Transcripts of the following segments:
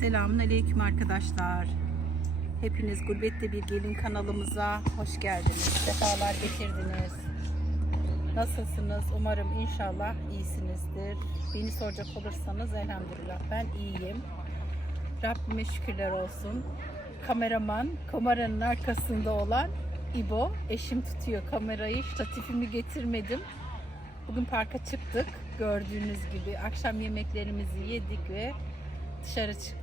Selamun Aleyküm arkadaşlar. Hepiniz Gurbette Bir Gelin kanalımıza hoş geldiniz. Sefalar getirdiniz. Nasılsınız? Umarım inşallah iyisinizdir. Beni soracak olursanız elhamdülillah ben iyiyim. Rabbime şükürler olsun. Kameraman, kameranın arkasında olan İbo, eşim tutuyor kamerayı. Statifimi getirmedim. Bugün parka çıktık. Gördüğünüz gibi akşam yemeklerimizi yedik ve dışarı çıktık.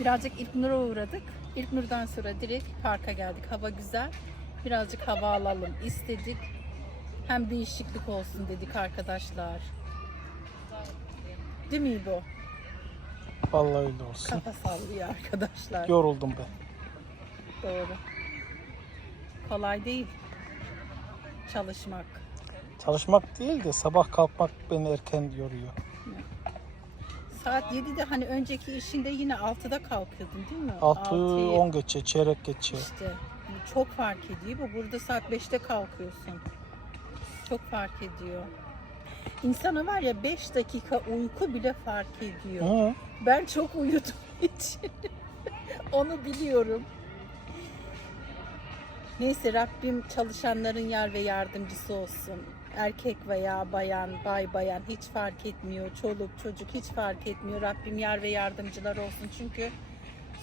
Birazcık İlknur'a uğradık. İlknur'dan sonra direkt parka geldik. Hava güzel. Birazcık hava alalım istedik. Hem değişiklik olsun dedik arkadaşlar. Değil mi İbo? Vallahi öyle olsun. Kafa sallıyor arkadaşlar. Yoruldum ben. Doğru. Kolay değil çalışmak. Çalışmak değil de sabah kalkmak beni erken yoruyor. Saat 7'de hani önceki işinde yine 6'da kalkıyordun değil mi? 6 Altıyı- 10 geçe, çeyrek geçe. İşte bu çok fark ediyor. Bu burada saat 5'te kalkıyorsun. Çok fark ediyor. İnsana var ya 5 dakika uyku bile fark ediyor. Hı. Ben çok uyudum için. Onu biliyorum. Neyse Rabbim çalışanların yar ve yardımcısı olsun. Erkek veya bayan, bay bayan hiç fark etmiyor. Çoluk çocuk hiç fark etmiyor. Rabbim yar ve yardımcılar olsun. Çünkü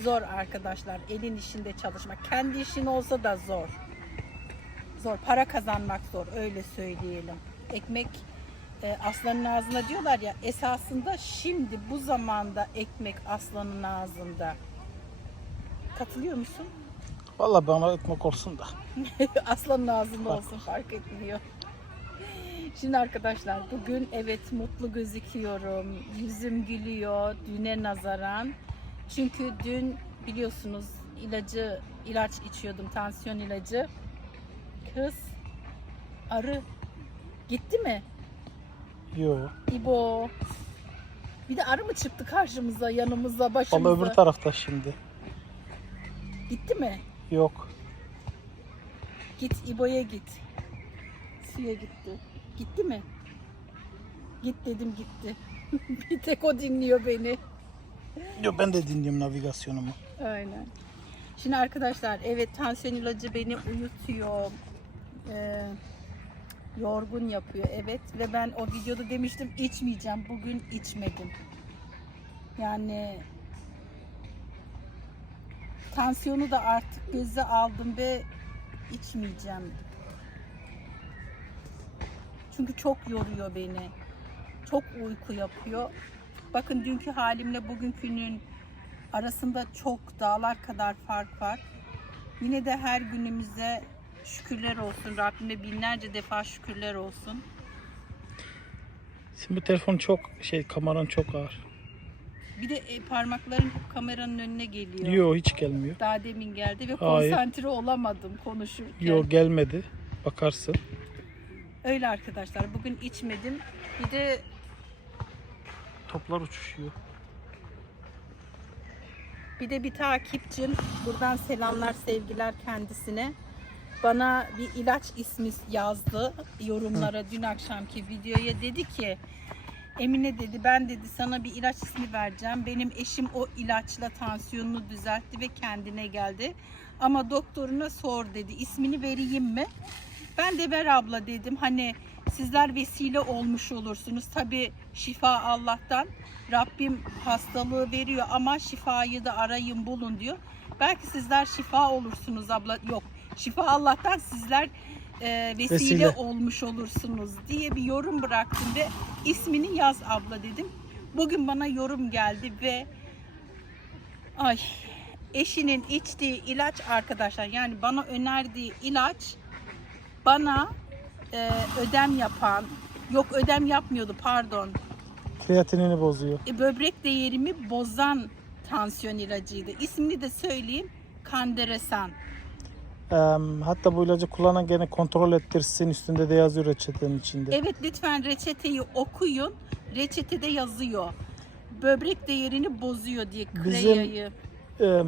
zor arkadaşlar. Elin işinde çalışmak. Kendi işin olsa da zor. Zor. Para kazanmak zor. Öyle söyleyelim. Ekmek e, aslanın ağzında diyorlar ya. Esasında şimdi bu zamanda ekmek aslanın ağzında. Katılıyor musun? Vallahi bana ekmek olsun da. Aslanın ağzında olsun fark etmiyor. Şimdi arkadaşlar bugün evet mutlu gözüküyorum. Yüzüm gülüyor düne nazaran. Çünkü dün biliyorsunuz ilacı ilaç içiyordum tansiyon ilacı. Kız arı gitti mi? Yo. İbo. Bir de arı mı çıktı karşımıza, yanımıza, başımıza? Vallahi öbür tarafta şimdi. Gitti mi? Yok. Git İbo'ya git. Suya gitti. Gitti mi? Git dedim gitti. bir tek o dinliyor beni. Yo ben de dinliyorum navigasyonumu. Aynen. Şimdi arkadaşlar evet tansiyon ilacı beni uyutuyor. Ee, yorgun yapıyor evet ve ben o videoda demiştim içmeyeceğim. Bugün içmedim. Yani tansiyonu da artık göze aldım ve içmeyeceğim. Çünkü çok yoruyor beni. Çok uyku yapıyor. Bakın dünkü halimle bugünkünün arasında çok dağlar kadar fark var. Yine de her günümüze şükürler olsun. Rabbime binlerce defa şükürler olsun. Şimdi bu telefon çok şey kameran çok ağır. Bir de e, parmakların hep kameranın önüne geliyor. Yo hiç gelmiyor. Daha demin geldi ve Hayır. konsantre olamadım konuşurken. Yo gelmedi. Bakarsın. Öyle arkadaşlar. Bugün içmedim. Bir de Toplar uçuşuyor. Bir de bir takipçim, buradan selamlar sevgiler kendisine. Bana bir ilaç ismi yazdı yorumlara dün akşamki videoya dedi ki Emine dedi ben dedi sana bir ilaç ismi vereceğim. Benim eşim o ilaçla tansiyonunu düzeltti ve kendine geldi. Ama doktoruna sor dedi ismini vereyim mi? Ben de ver abla dedim. Hani sizler vesile olmuş olursunuz. Tabi şifa Allah'tan. Rabbim hastalığı veriyor ama şifayı da arayın bulun diyor. Belki sizler şifa olursunuz abla. Yok şifa Allah'tan sizler e, vesile, Vesile. olmuş olursunuz diye bir yorum bıraktım ve ismini yaz abla dedim. Bugün bana yorum geldi ve ay eşinin içtiği ilaç arkadaşlar yani bana önerdiği ilaç bana e, ödem yapan yok ödem yapmıyordu pardon Kreatinini bozuyor. e, böbrek değerimi bozan tansiyon ilacıydı. İsmini de söyleyeyim. Kanderesan. Eee, hatta bu ilacı kullanan gene kontrol ettirsin üstünde de yazıyor reçetenin içinde. Evet lütfen reçeteyi okuyun. Reçetede yazıyor. Böbrek değerini bozuyor diye Bizim- Kreya'yı. Eee,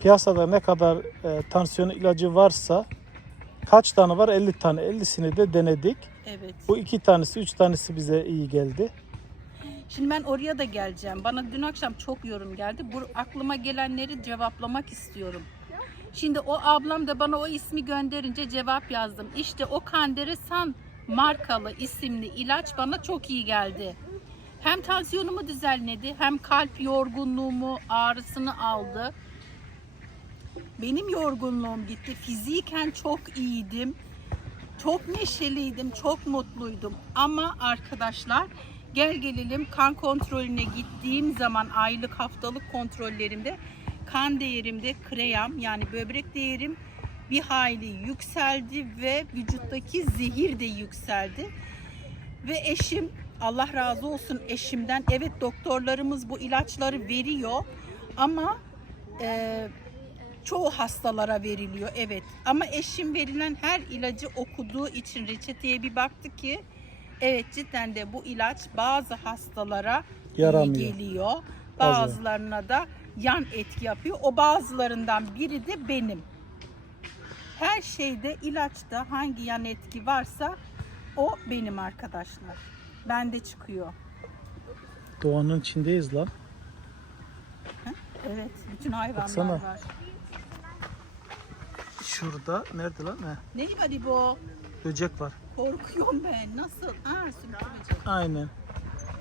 piyasada ne kadar e, tansiyon ilacı varsa kaç tane var? 50 tane. 50'sini de denedik. Evet. Bu iki tanesi, üç tanesi bize iyi geldi. Şimdi ben oraya da geleceğim. Bana dün akşam çok yorum geldi. Bu aklıma gelenleri cevaplamak istiyorum. Şimdi o ablam da bana o ismi gönderince cevap yazdım. İşte o Kanderesan markalı isimli ilaç bana çok iyi geldi. Hem tansiyonumu düzenledi, hem kalp yorgunluğumu, ağrısını aldı. Benim yorgunluğum gitti. Fiziken çok iyiydim. Çok neşeliydim, çok mutluydum. Ama arkadaşlar gel gelelim kan kontrolüne gittiğim zaman aylık haftalık kontrollerimde kan değerimde kreyam yani böbrek değerim bir hayli yükseldi ve vücuttaki zehir de yükseldi. Ve eşim Allah razı olsun eşimden evet doktorlarımız bu ilaçları veriyor ama e, çoğu hastalara veriliyor evet ama eşim verilen her ilacı okuduğu için reçeteye bir baktı ki evet cidden de bu ilaç bazı hastalara Yaramıyor. iyi geliyor Bazı. bazılarına da yan etki yapıyor o bazılarından biri de benim her şeyde ilaçta hangi yan etki varsa o benim arkadaşlar bende çıkıyor Doğanın içindeyiz lan. evet bütün hayvanlar Baksana. var Şurada nerede lan? He, ne var bu böcek var. Korkuyorum ben. Nasıl? Aa sürtülecek. Aynen.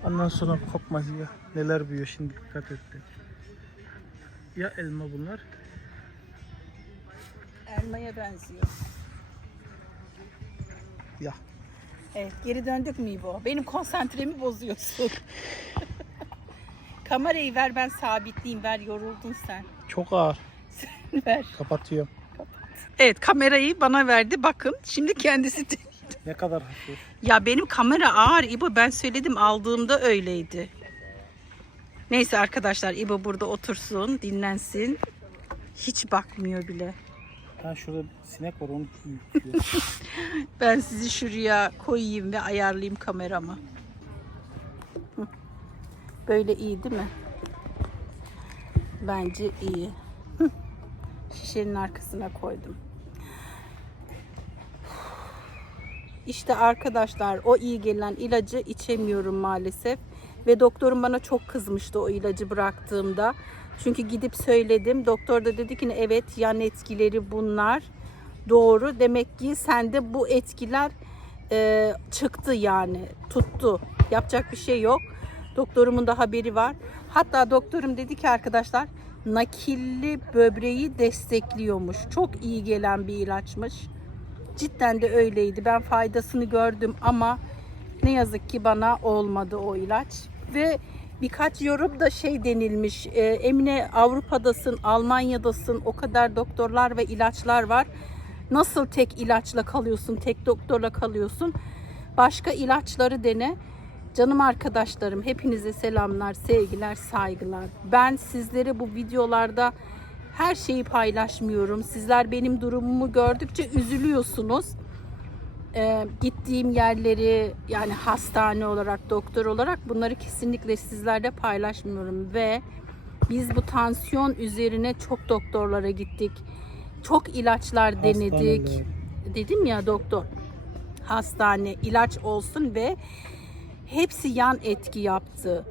Ondan sonra kopma ya. Neler büyüyor şimdi dikkat et. de. Ya elma bunlar? Elmaya benziyor. Ya. Evet geri döndük mü bu? Benim konsantremi bozuyorsun. Kamerayı ver ben sabitleyeyim. Ver yoruldun sen. Çok ağır. Sen ver. Kapatıyorum. Evet kamerayı bana verdi. Bakın şimdi kendisi de... Ne kadar hafif. Ya benim kamera ağır İbo. Ben söyledim aldığımda öyleydi. Neyse arkadaşlar İbo burada otursun, dinlensin. Hiç bakmıyor bile. Ha şurada sinek var onu yürütüyor. Ben sizi şuraya koyayım ve ayarlayayım kameramı. Böyle iyi değil mi? Bence iyi. Şişenin arkasına koydum. İşte arkadaşlar o iyi gelen ilacı içemiyorum maalesef. Ve doktorum bana çok kızmıştı o ilacı bıraktığımda. Çünkü gidip söyledim. Doktor da dedi ki evet yan etkileri bunlar. Doğru. Demek ki sende bu etkiler e, çıktı yani. Tuttu. Yapacak bir şey yok. Doktorumun da haberi var. Hatta doktorum dedi ki arkadaşlar nakilli böbreği destekliyormuş. Çok iyi gelen bir ilaçmış. Cidden de öyleydi. Ben faydasını gördüm ama ne yazık ki bana olmadı o ilaç. Ve birkaç yorum da şey denilmiş. e, Emine Avrupa'dasın, Almanya'dasın. O kadar doktorlar ve ilaçlar var. Nasıl tek ilaçla kalıyorsun, tek doktorla kalıyorsun? Başka ilaçları dene. Canım arkadaşlarım hepinize selamlar, sevgiler, saygılar. Ben sizlere bu videolarda her şeyi paylaşmıyorum. Sizler benim durumumu gördükçe üzülüyorsunuz. Ee, gittiğim yerleri yani hastane olarak, doktor olarak bunları kesinlikle sizlerle paylaşmıyorum ve biz bu tansiyon üzerine çok doktorlara gittik. Çok ilaçlar denedik. Hastaneler. Dedim ya doktor. Hastane ilaç olsun ve hepsi yan etki yaptı.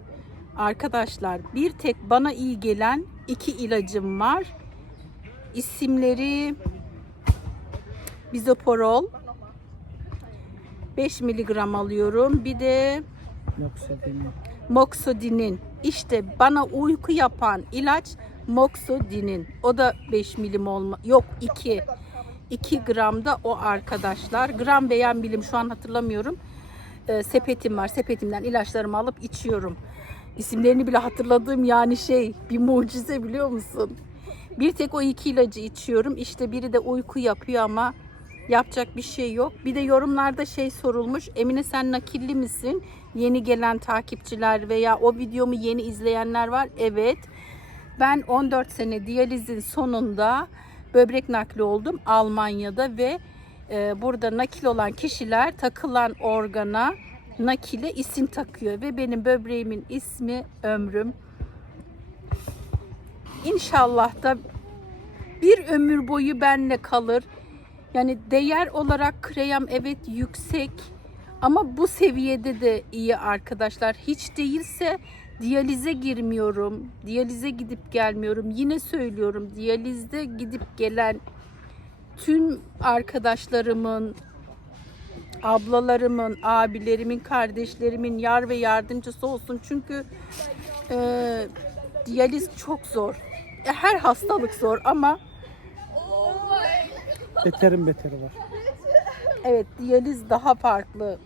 Arkadaşlar bir tek bana iyi gelen iki ilacım var. İsimleri Bizoporol 5 miligram alıyorum. Bir de Moksodini. Moksodinin. İşte bana uyku yapan ilaç Moksodinin. O da 5 milim olma. Yok 2. 2 gram da o arkadaşlar. Gram veya milim şu an hatırlamıyorum. Ee, sepetim var. Sepetimden ilaçlarımı alıp içiyorum. İsimlerini bile hatırladığım yani şey bir mucize biliyor musun? Bir tek o iki ilacı içiyorum. İşte biri de uyku yapıyor ama yapacak bir şey yok. Bir de yorumlarda şey sorulmuş. Emine sen nakilli misin? Yeni gelen takipçiler veya o videomu yeni izleyenler var. Evet. Ben 14 sene diyalizin sonunda böbrek nakli oldum Almanya'da ve e, burada nakil olan kişiler takılan organa nakile isim takıyor ve benim böbreğimin ismi ömrüm. İnşallah da bir ömür boyu benle kalır. Yani değer olarak kreyam evet yüksek Ama bu seviyede de iyi arkadaşlar. Hiç değilse diyalize girmiyorum. Diyalize gidip gelmiyorum. Yine söylüyorum. Diyalizde gidip gelen tüm arkadaşlarımın, ablalarımın, abilerimin, kardeşlerimin yar ve yardımcısı olsun. Çünkü e, diyaliz çok zor. E, Her hastalık zor ama Beterin beteri var. evet diyaliz daha farklı.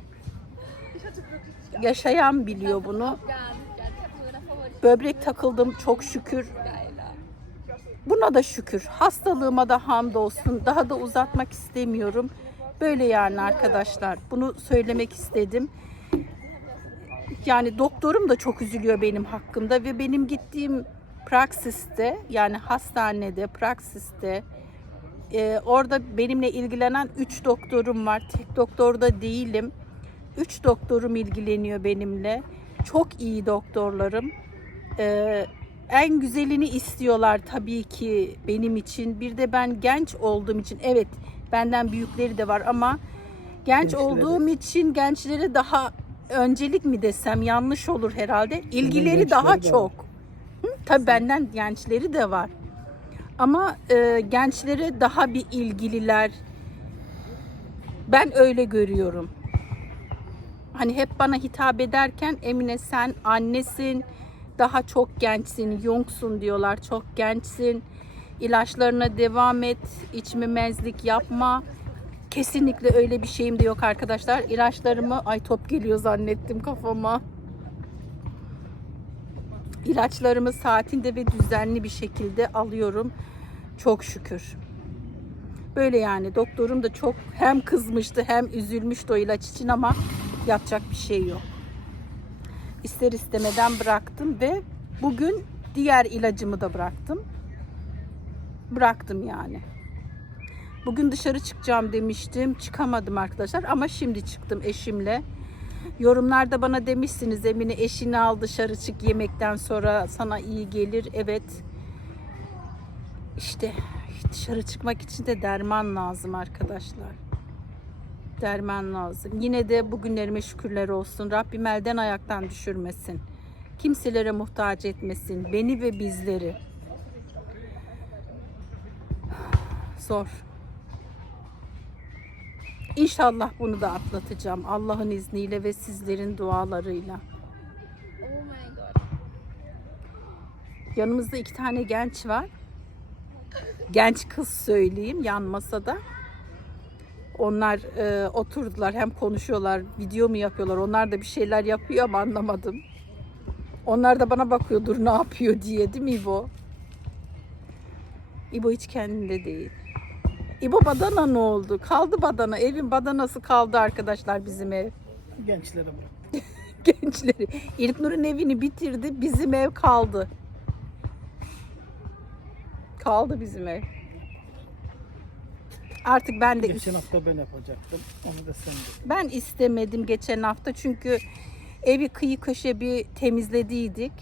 Yaşayan biliyor bunu. Böbrek takıldım çok şükür. Buna da şükür. Hastalığıma da hamdolsun. Daha da uzatmak istemiyorum. Böyle yani arkadaşlar. Bunu söylemek istedim. Yani doktorum da çok üzülüyor benim hakkımda ve benim gittiğim praksiste yani hastanede, praksiste e, orada benimle ilgilenen 3 doktorum var. Tek doktor da değilim. 3 doktorum ilgileniyor benimle. Çok iyi doktorlarım. Ee, en güzelini istiyorlar tabii ki benim için. Bir de ben genç olduğum için evet benden büyükleri de var ama genç Gençlere. olduğum için gençlere daha öncelik mi desem yanlış olur herhalde. İlgileri daha çok. Hı, tabii benden gençleri de var. Ama e, gençlere daha bir ilgililer. Ben öyle görüyorum. Hani hep bana hitap ederken Emine sen annesin, daha çok gençsin, youngsun diyorlar. Çok gençsin. İlaçlarına devam et, içmemezlik yapma. Kesinlikle öyle bir şeyim de yok arkadaşlar. İlaçlarımı ay top geliyor zannettim kafama. İlaçlarımı saatinde ve düzenli bir şekilde alıyorum. Çok şükür. Böyle yani doktorum da çok hem kızmıştı hem üzülmüştü o ilaç için ama yapacak bir şey yok. İster istemeden bıraktım ve bugün diğer ilacımı da bıraktım. Bıraktım yani. Bugün dışarı çıkacağım demiştim. Çıkamadım arkadaşlar ama şimdi çıktım eşimle. Yorumlarda bana demişsiniz Emine eşini al dışarı çık yemekten sonra sana iyi gelir. Evet. İşte dışarı çıkmak için de derman lazım arkadaşlar. Derman lazım. Yine de bugünlerime şükürler olsun. Rabbim elden ayaktan düşürmesin. Kimselere muhtaç etmesin. Beni ve bizleri. Zor. İnşallah bunu da atlatacağım. Allah'ın izniyle ve sizlerin dualarıyla. Oh my god. Yanımızda iki tane genç var. Genç kız söyleyeyim yan masada. Onlar e, oturdular hem konuşuyorlar, video mu yapıyorlar. Onlar da bir şeyler yapıyor ama anlamadım. Onlar da bana bakıyor dur ne yapıyor diye değil mi İbo? İbo hiç kendinde değil. İbo badana ne oldu? Kaldı badana. Evin badanası kaldı arkadaşlar bizim ev. Gençlere bırak. Gençleri. İlknur'un evini bitirdi. Bizim ev kaldı. Kaldı bizim ev. Artık ben de Geçen hafta ben yapacaktım. Onu da sen de. ben istemedim geçen hafta çünkü evi kıyı köşe bir temizlediydik.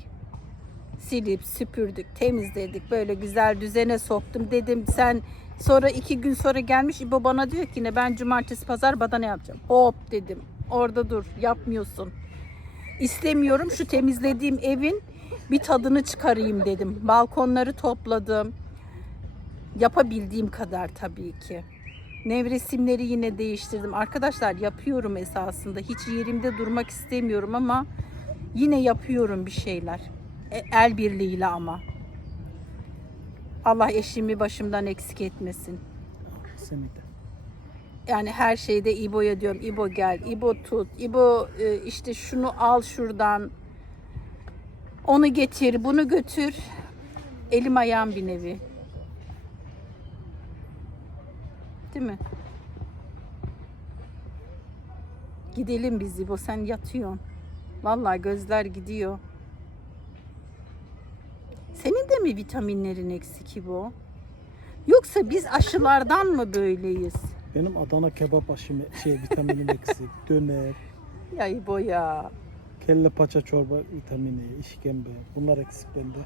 Silip süpürdük, temizledik. Böyle güzel düzene soktum. Dedim sen sonra iki gün sonra gelmiş İbo bana diyor ki ne ben cumartesi pazar badana yapacağım. Hop dedim. Orada dur yapmıyorsun. İstemiyorum şu temizlediğim evin bir tadını çıkarayım dedim. Balkonları topladım. Yapabildiğim kadar tabii ki. Nevresimleri yine değiştirdim. Arkadaşlar yapıyorum esasında. Hiç yerimde durmak istemiyorum ama yine yapıyorum bir şeyler. E, El birliğiyle ama. Allah eşimi başımdan eksik etmesin. De. Yani her şeyde İbo'ya diyorum. İbo gel, İbo tut, İbo e, işte şunu al şuradan. Onu getir, bunu götür. Elim ayağım bir nevi. Değil mi? Gidelim biz İbo. Sen yatıyorsun. Vallahi gözler gidiyor. Senin de mi vitaminlerin eksik İbo? Yoksa biz aşılardan mı böyleyiz? Benim Adana kebap aşımı şey vitaminim eksik. Döner, Ya İbo ya. kelle paça çorba vitamini, işkembe. Bunlar eksik bende.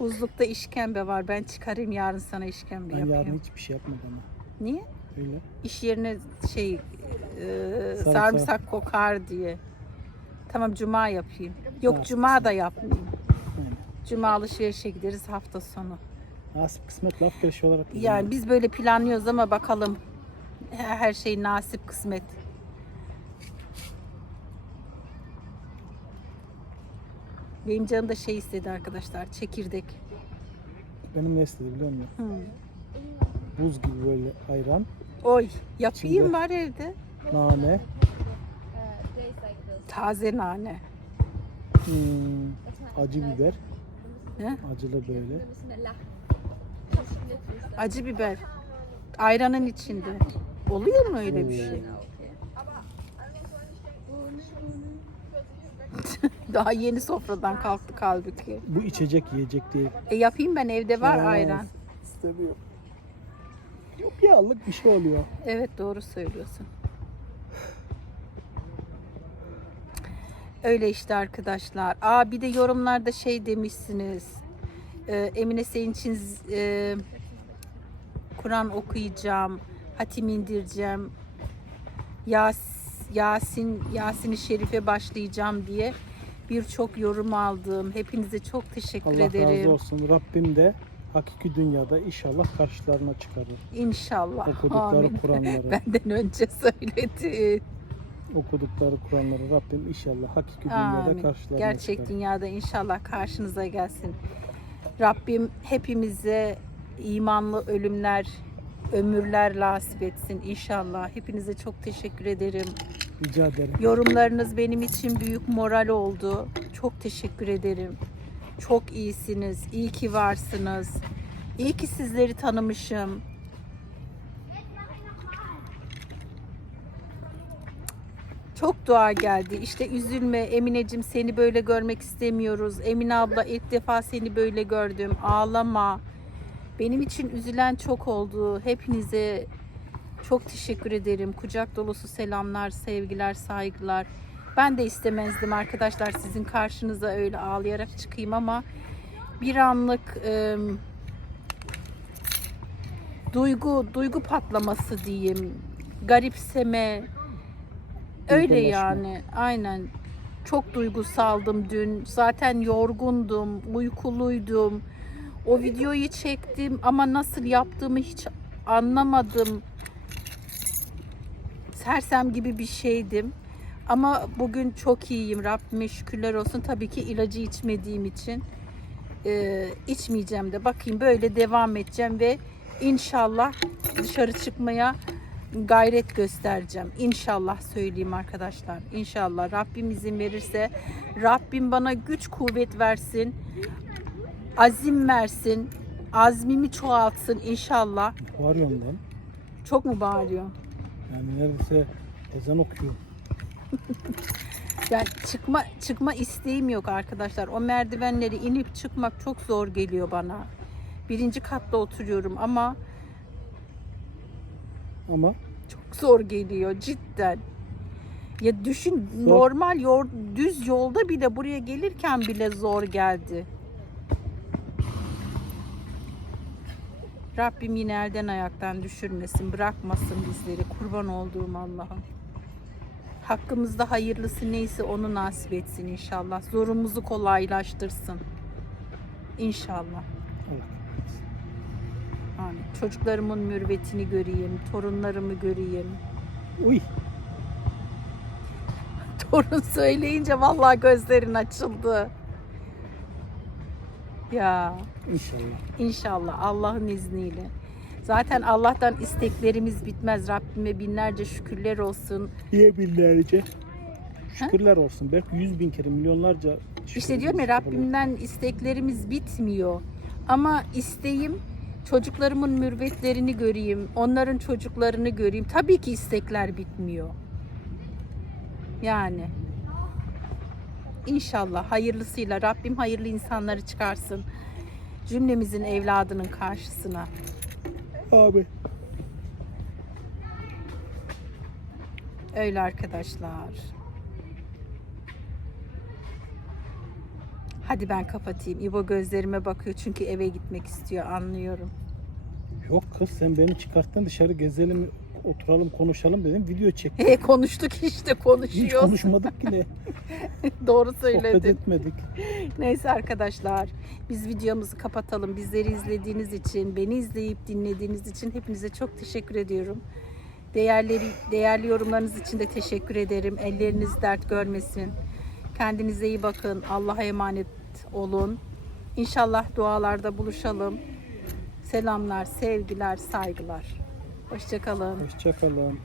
Buzlukta işkembe var. Ben çıkarayım yarın sana işkembe Ben yapayım. yarın hiçbir şey yapmadım ama. Niye? Öyle. İş yerine şey Sarımsak. sarımsak kokar diye. Tamam cuma yapayım. Yok cuma da yapmayayım. Cuma alışverişe gideriz hafta sonu. Nasip kısmet laf gelişi olarak. Yani biz böyle planlıyoruz ama bakalım her her şey nasip kısmet. Benim canım da şey istedi arkadaşlar çekirdek. Benim ne istedi biliyor musun? Hı. Buz gibi böyle ayran, Oy yapayım İçinde- var evde. nane, this. Taze nane. hmm, acı biber. Ne? Acılı böyle. Acı biber. Ayranın içinde. Oluyor mu öyle bir şey? Daha yeni sofradan kalktı halbuki. Bu içecek yiyecek değil. E yapayım ben evde var Aa, ayran. İstemiyor. Yok yağlık bir şey oluyor. Evet doğru söylüyorsun. Öyle işte arkadaşlar. Aa bir de yorumlarda şey demişsiniz. Ee, Emine senin için e, Kur'an okuyacağım, hatim indireceğim. Yas, Yasin Yasin-i Şerif'e başlayacağım diye birçok yorum aldım. Hepinize çok teşekkür Allah ederim. razı olsun. Rabbim de hakiki dünyada inşallah karşılarına çıkarır. İnşallah. Okudukları. Kur'anları. Benden önce söyledi. Okudukları Kur'anları Rabbim inşallah hakiki dünyada karşılarına Gerçek çıkarır. dünyada inşallah karşınıza gelsin. Rabbim hepimize imanlı ölümler, ömürler nasip etsin inşallah. Hepinize çok teşekkür ederim. Rica ederim. Yorumlarınız benim için büyük moral oldu. Çok teşekkür ederim. Çok iyisiniz. İyi ki varsınız. İyi ki sizleri tanımışım. Çok dua geldi. İşte üzülme Emineciğim seni böyle görmek istemiyoruz. Emine abla ilk defa seni böyle gördüm. Ağlama. Benim için üzülen çok oldu. Hepinize çok teşekkür ederim. Kucak dolusu selamlar, sevgiler, saygılar. Ben de istemezdim arkadaşlar sizin karşınıza öyle ağlayarak çıkayım ama bir anlık e, duygu duygu patlaması diyeyim. Garipseme öyle yani. Aynen. Çok duygusaldım dün. Zaten yorgundum, uykuluydum. O videoyu çektim ama nasıl yaptığımı hiç anlamadım sersem gibi bir şeydim. Ama bugün çok iyiyim. Rabbime şükürler olsun. Tabii ki ilacı içmediğim için e, içmeyeceğim de. Bakayım böyle devam edeceğim ve inşallah dışarı çıkmaya gayret göstereceğim. İnşallah söyleyeyim arkadaşlar. İnşallah Rabbim izin verirse Rabbim bana güç kuvvet versin. Azim versin. Azmimi çoğaltsın inşallah. Bağırıyorum lan. Çok mu bağırıyor? Yani neredeyse ezan okuyor. Yani çıkma çıkma isteğim yok arkadaşlar. O merdivenleri inip çıkmak çok zor geliyor bana. Birinci katta oturuyorum ama Ama çok zor geliyor cidden. Ya düşün Zor. normal yol, düz yolda bile buraya gelirken bile zor geldi. Rabbim yine elden ayaktan düşürmesin, bırakmasın bizleri. Kurban olduğum Allah'ım. Hakkımızda hayırlısı neyse onu nasip etsin inşallah. Zorumuzu kolaylaştırsın. İnşallah. Allah Amin. Çocuklarımın mürvetini göreyim, torunlarımı göreyim. Uy. Torun söyleyince vallahi gözlerin açıldı. Ya İnşallah. inşallah Allah'ın izniyle. Zaten Allah'tan isteklerimiz bitmez. Rabbime binlerce şükürler olsun. Niye binlerce? Şükürler olsun. Belki yüz bin kere, milyonlarca İşte diyorum ya. Rabbimden isteklerimiz bitmiyor. Ama isteğim çocuklarımın mürvetlerini göreyim, onların çocuklarını göreyim. Tabii ki istekler bitmiyor. Yani İnşallah hayırlısıyla Rabbim hayırlı insanları çıkarsın. Cümlemizin evladının karşısına. Abi. Öyle arkadaşlar. Hadi ben kapatayım. İbo gözlerime bakıyor çünkü eve gitmek istiyor anlıyorum. Yok kız sen beni çıkarttın dışarı gezelim oturalım konuşalım dedim. Video çek. E, konuştuk işte Hiç konuşuyoruz. konuşmadık ki ne. Doğru Sohbet söyledin. etmedik. Neyse arkadaşlar biz videomuzu kapatalım. Bizleri izlediğiniz için, beni izleyip dinlediğiniz için hepinize çok teşekkür ediyorum. Değerli, değerli yorumlarınız için de teşekkür ederim. Elleriniz dert görmesin. Kendinize iyi bakın. Allah'a emanet olun. İnşallah dualarda buluşalım. Selamlar, sevgiler, saygılar. Hoşçakalın. Hoşçakalın.